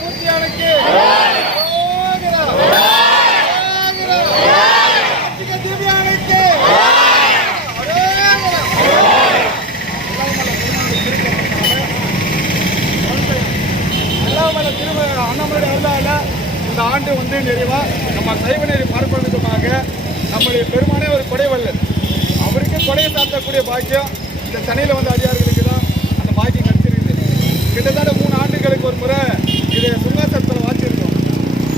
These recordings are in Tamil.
மூர்த்தியானுக்கு திவ்யானுக்கு அண்ணாமலை அண்ணாமலை அருளால இந்த ஆண்டு வந்து நிறைவா நம்ம சைவ நெறி பரப்புவதற்காக நம்முடைய பெருமானே ஒரு கொடைவல்லர், அவருக்கு கொடையை சாத்தக்கூடிய பாக்கியம் இந்த சென்னையில் வந்து அதிகாரிகளுக்கு தான் அந்த பாக்கியம் கிடைச்சிருக்குது. கிட்டத்தட்ட 3 ஆண்டுகளுக்கு ஒரு முறை இதை சுங்காசத்தில் வாச்சிருக்கோம்.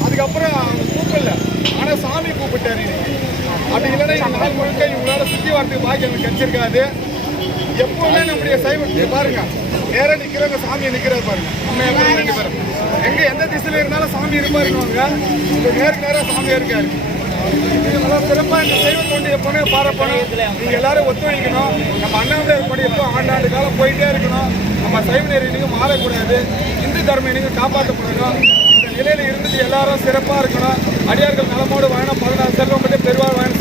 அதுக்கப்புறம் அவங்க கூப்பிடல, ஆனால் சாமி கூப்பிட்டாரு. அப்படி இல்லைன்னா இந்த நாள் முழுக்க இவங்களால சுற்றி வரதுக்கு பாக்கியம் எனக்கு கிடைச்சிருக்காது. எப்பவுமே நம்முடைய சைவ பாருங்க, நேராக நிற்கிறவங்க சாமியை நிற்கிறாரு பாருங்க, அம்மையா 2 பேரும் எங்க எந்த திசையில இருந்தாலும் சாமி இருப்பாருங்க. நேருக்கு நேராக சாமியா இருக்காரு. சிறப்பாக இந்த சைவ தொண்டு எப்பவுமே பாரப்பணும். நீங்க எல்லாரும் ஒத்துழைக்கணும். நம்ம அண்ணாமலை படி எப்போ ஆண்டாண்டு காலம் போயிட்டே இருக்கணும். நம்ம சைவ நெறிக்கு மாறக்கூடாது. இந்து தர்மம் நீங்க காப்பாற்றப்படணும். இந்த நிலையில இருந்துட்டு எல்லாரும் சிறப்பாக இருக்கணும். அடியார்கள் நலமோடு வாழணும். 16 செல்வம் பெருவாழ் வாழணும்.